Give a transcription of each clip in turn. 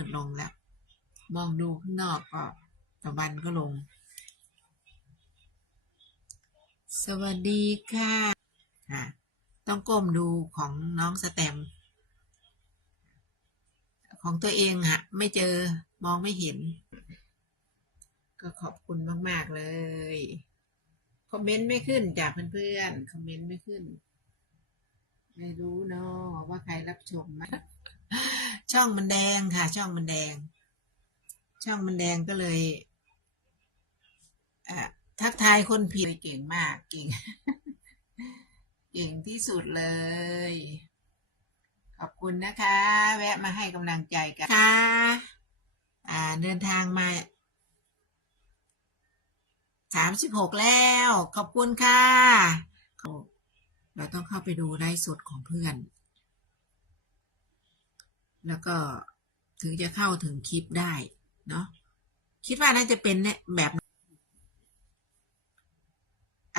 ืดลงแล้ว มองดูข้างนอกก็ตะวันก็ลง สวัสดีค่ะะต้องก้มดูของน้องสแตม ของตัวเองอะไม่เจอมองไม่เห็น ก็ขอบคุณมาก ๆ เลย คอมเมนต์ไม่ขึ้นจากเพื่อนๆ คอมเมนต์ไม่ขึ้น ไม่รู้เนาะว่าใครรับชมไหม ช่องมันแดงค่ะ ช่องมันแดง ช่องมันแดงก็เลยอะทักทายคนผิดเก่งมากเก่ง เก่งที่สุดเลย ขอบคุณนะคะ แวะมาให้กำลังใจกันค่ะอ่าเดินทางมาสามสิบหกแล้ว ขอบคุณค่ะ เราต้องเข้าไปดูไลฟ์สดของเพื่อน แล้วก็ถึงจะเข้าถึงคลิปได้เนาะคิดว่าน่าจะเป็นเนี่ยแบบ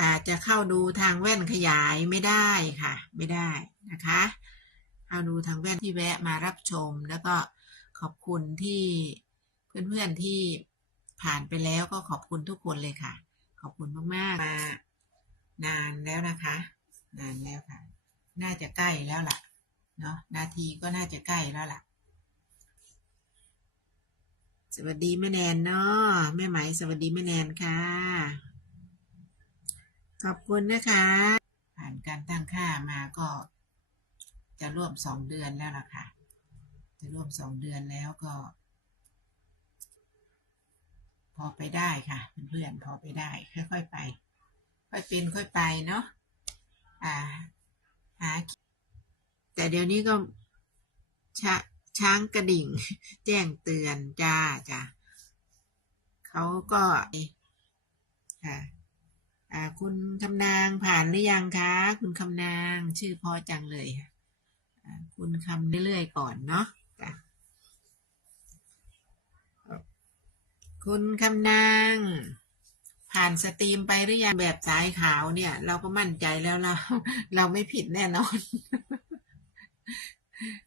อาจจะเข้าดูทางแว่นขยายไม่ได้ค่ะ ไม่ได้นะคะเข้าดูทางแว่นที่แวะมารับชม แล้วก็ขอบคุณที่เพื่อนๆที่ผ่านไปแล้วก็ขอบคุณทุกคนเลยค่ะ ขอบคุณมากๆมานานแล้วนะคะ นานแล้วค่ะ น่าจะใกล้แล้วล่ะ เนาะนาทีก็น่าจะใกล้แล้วล่ะ สวัสดีแม่แนนเนาะแม่ไหม สวัสดีแม่แนนค่ะ ขอบคุณนะคะ ผ่านการตั้งค่ามาก็ จะร่วมสองเดือนแล้วล่ะค่ะ จะร่วมสองเดือนแล้วก็ พอไปได้ค่ะเพื่อนๆพอไปได้ ค่อยๆไป ค่อยเป็นค่อยไปเนาะอ่าหา แต่เดี๋ยวนี้ก็ชช้างกระดิ่ง แจ้งเตือนจ้าจ้าเขาก็ค่ะคุณคำนางผ่านหรือยังคะ คุณคำนางชื่อพอจังเลยค่ะคุณคำเรื่อยๆก่อนเนาะจ้ะคุณคำนางผ่านสตรีมไปหรือยังแบบสายขาวเนี่ย เราก็มั่นใจแล้วเราเราไม่ผิดแน่นอน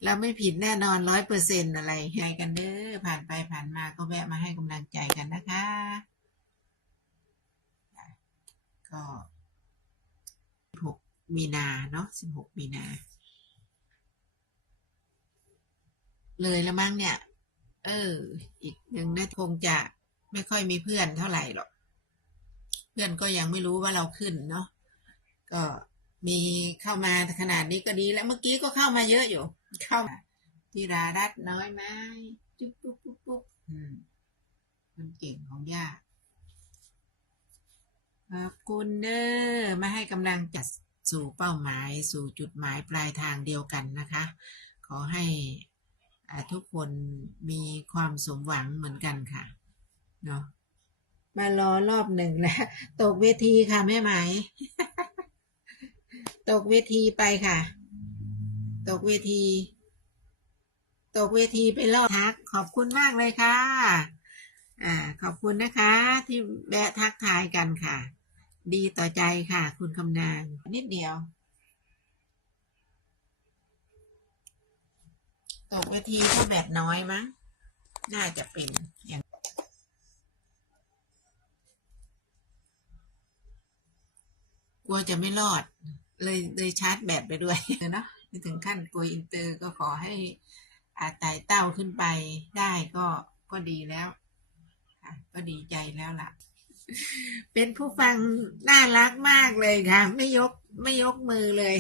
เราไม่ผิดแน่นอนร้อยเปอร์เซ็นอะไรไงกันเด้อผ่านไปผ่านมาก็แวะมาให้กำลังใจกันนะคะ ก็หกมีนาเนาะสิบหกมีนา เลยแล้วมั้งเนี่ย เออ อีกหนึ่งนาทีคงจะไม่ค่อยมีเพื่อนเท่าไหร่หรอก เพื่อนก็ยังไม่รู้ว่าเราขึ้นเนาะก็ มีเข้ามาขนาดนี้ก็ดีแล้วเมื่อกี้ก็เข้ามาเยอะอยู่ เข้ามาที่รารัตน้อยไหมจุ๊บปุ๊บปุ๊บปุ๊บมคนเก่งของย่าขอบคุณเด้อมาให้กำลังจัดสู่เป้าหมายสู่จุดหมายปลายทางเดียวกันนะคะ ขอให้ทุกคนมีความสมหวังเหมือนกันค่ะเนาะมารอรอบหนึ่งแล้วตกเวทีค่ะแม่ไหม ตกเวทีไปค่ะ ตกเวที ตกเวทีไปรอบทัก ขอบคุณมากเลยค่ะ อ่า ขอบคุณนะคะ ที่แวะทักทายกันค่ะ ดีต่อใจค่ะ คุณคำนางนิดเดียว ตกเวทีก็แบบน้อยมั้งน่าจะเป็นอย่างกลัวจะไม่รอด เลยเลยชาร์จแบตไปด้วยเนาะถึงขั้นกลัวอินเตอร์ก็ขอให้อาไต่เต้าขึ้นไปได้ก็ก็ดีแล้วก็ดีใจแล้วล่ะ เป็นผู้ฟังน่ารักมากเลยค่ะ ไม่ยกไม่ยกมือเลย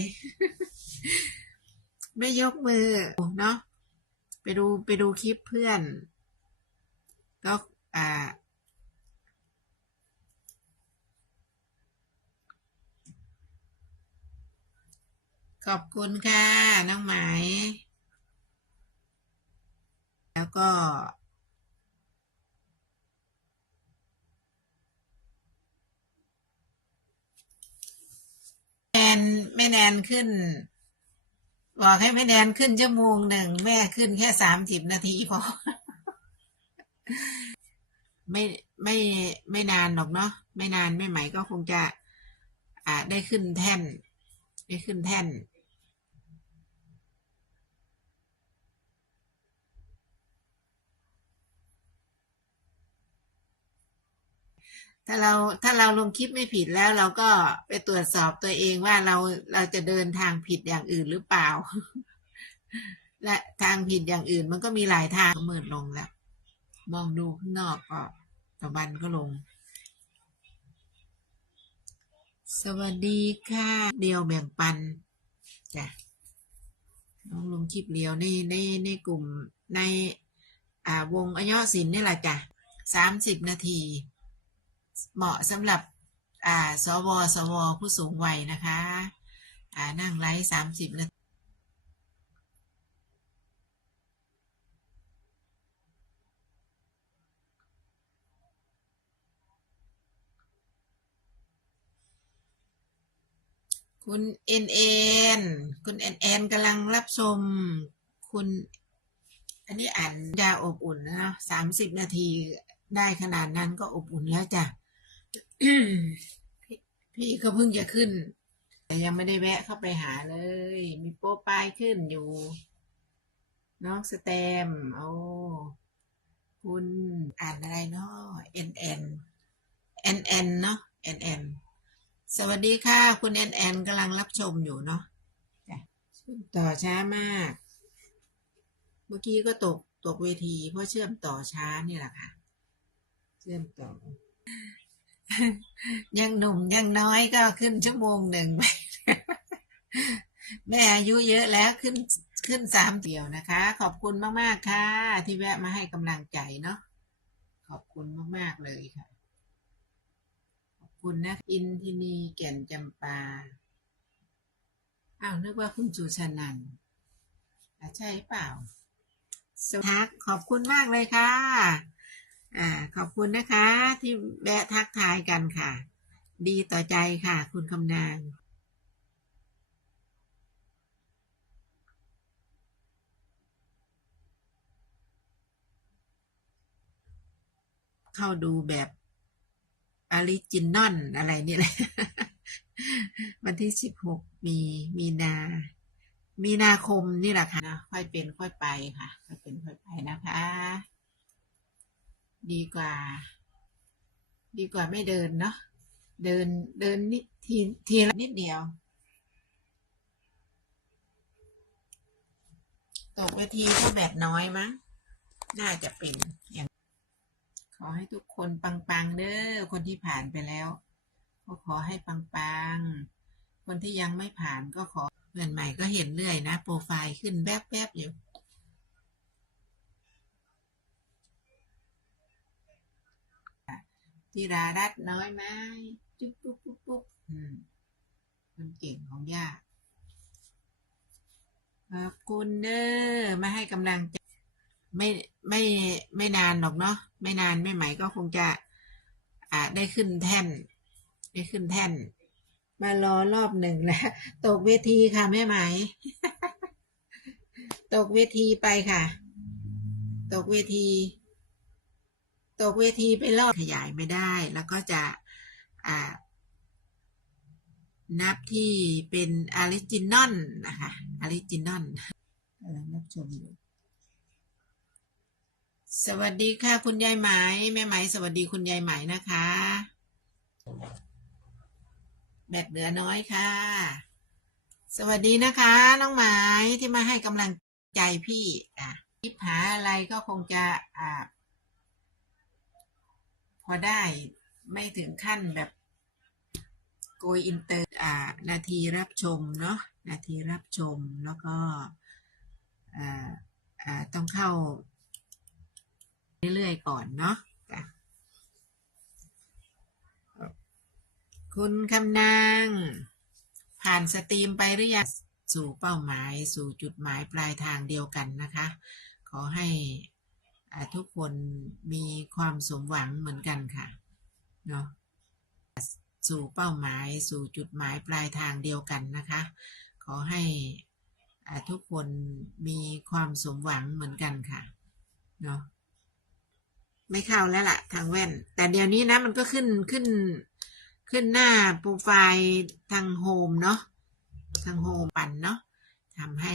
ไม่ยกมือเนาะไปดูไปดูคลิปเพื่อน ก็อ่า ขอบคุณค่ะ น้องไหมายแล้วก็ แนนแม่แนนขึ้น บอกให้แม่แนนขึ้นชั่วโมงหนึ่ง แม่ขึ้นแค่สามสิบนาทีพอ ไม่ไม่ไม่นานหรอกเนาะไม่นานไม่ไหมก็คงจะ อ่าได้ขึ้นแท่นได้ขึ้นแท่น ถ้าเราถ้าเราลงคลิปไม่ผิดแล้วเราก็ไปตรวจสอบตัวเองว่าเราเราจะเดินทางผิดอย่างอื่นหรือเปล่า และทางผิดอย่างอื่นมันก็มีหลายทางมืดลงแล้ว มองดูข้างนอกก็ตะวันก็ลง สวัสดีค่ะ เดียวแบ่งปันจ้ะน้องลงคลิปเดียวในในในกลุ่มในอ่าวงอยอศิลป์นี่แหละจ้ะสามสิบนาที เหมาะสำหรับอ่าสวสวผู้สูงวัยนะคะอ่านั่งไลฟ์สามสิบนาทีคุณเอ็นเอ็นคุณเอ็นเอ็นกำลังรับชม คุณ อันนี้อ่านยาอบอุ่นนะสามสิบนาทีได้ขนาดนั้นก็อบอุ่นแล้วจ้ะ พี่ก็เพิ่งจะขึ้น แต่ยังไม่ได้แวะเข้าไปหาเลย มีโป๊ปายขึ้นอยู่ น้องสแตมโอ้คุณอ่านอะไรเนาะเอ็นเอ็นเอ็นเอ็นเนาะเอ็นเอ็นสวัสดีค่ะ คุณเอ็นเอ็นกำลังรับชมอยู่เนาะจ้ะต่อช้ามาก เมื่อกี้ก็ตกตกเวที เพราะเชื่อมต่อช้านี่แหละค่ะ เชื่อมต่อ ยังหนุ่มยังน้อยก็ขึ้นชั่วโมงหนึ่งแม่อายุเยอะแล้วขึ้นขึ้นสามเดียวนะคะ ขอบคุณมากๆค่ะ ที่แวะมาให้กำลังใจเนาะขอบคุณมาก ๆ เลยค่ะ ขอบคุณนะอินทินีแก่นจำปาอ้าวนึกว่าคุณจูชนันใช่เปล่าสวัสดีทักขอบคุณมากเลยค่ะ อ่าขอบคุณนะคะที่แวะทักทายกันค่ะ ดีต่อใจค่ะคุณคำนางเข้าดูแบบอริจินอลอะไรนี่แหละ วันที่สิบหกมีมีนา มีนาคมนี่แหละค่ะค่อยเป็นค่อยไปค่ะ ค่อยเป็นค่อยไปนะคะ ดีกว่า ดีกว่าไม่เดินเนาะเดินเดินนิดทีทีละนิดเดียว ตกเวทีก็แบบน้อยมั้งน่าจะเป็นอย่างขอให้ทุกคนปังๆเด้อคนที่ผ่านไปแล้วก็ขอให้ปังๆคนที่ยังไม่ผ่านก็ขอเพื่อนใหม่ก็เห็นเรื่อยนะ โปรไฟล์ขึ้นแวบๆอยู่ ธิรารัตน์น้อยไหมจุ๊บปุ๊บปุ๊บปุ๊บอืมคนเก่งของย่าขอบคุณเด้อมาให้กำลังใจไม่ไม่ไม่นานหรอกเนาะไม่นานไม่ไหมก็คงจะ อ่าได้ขึ้นแท่น ได้ขึ้นแท่น มารอรอบหนึ่งแล้วตกเวทีค่ะแม่ไหม ตกเวทีไปค่ะ ตกเวที ตกเวทีไปรอบขยายไม่ได้ แล้วก็จะอ่านับที่เป็นออริจินอลนะคะออริจินอลกำลังรับชมอยู่สวัสดีค่ะ คุณยายไหมแม่ไหม สวัสดีคุณยายไหมนะคะ แบตเหลือน้อยค่ะ สวัสดีนะคะ น้องไหมที่มาให้กำลังใจพี่อะคิดหาอะไรก็คงจะอ่า พอได้ไม่ถึงขั้นแบบโกยอินเตอร์อ่านาทีรับชมเนาะนาทีรับชมแล้วก็อ่าอ่าต้องเข้าเรื่อยๆก่อนเนาะคุณคำนาง ผ่านสตรีมไปหรือยังสู่เป้าหมายสู่จุดหมายปลายทางเดียวกันนะคะ ขอให้ ทุกคนมีความสมหวังเหมือนกันค่ะเนาะสู่เป้าหมายสู่จุดหมายปลายทางเดียวกันนะคะ ขอให้ทุกคนมีความสมหวังเหมือนกันค่ะเนาะไม่เข้าแล้วล่ะ ทางแว่น แต่เดี๋ยวนี้นะมันก็ขึ้นขึ้นขึ้นหน้าโปรไฟล์ทางโฮมเนาะทางโฮมปันเนาะทำให้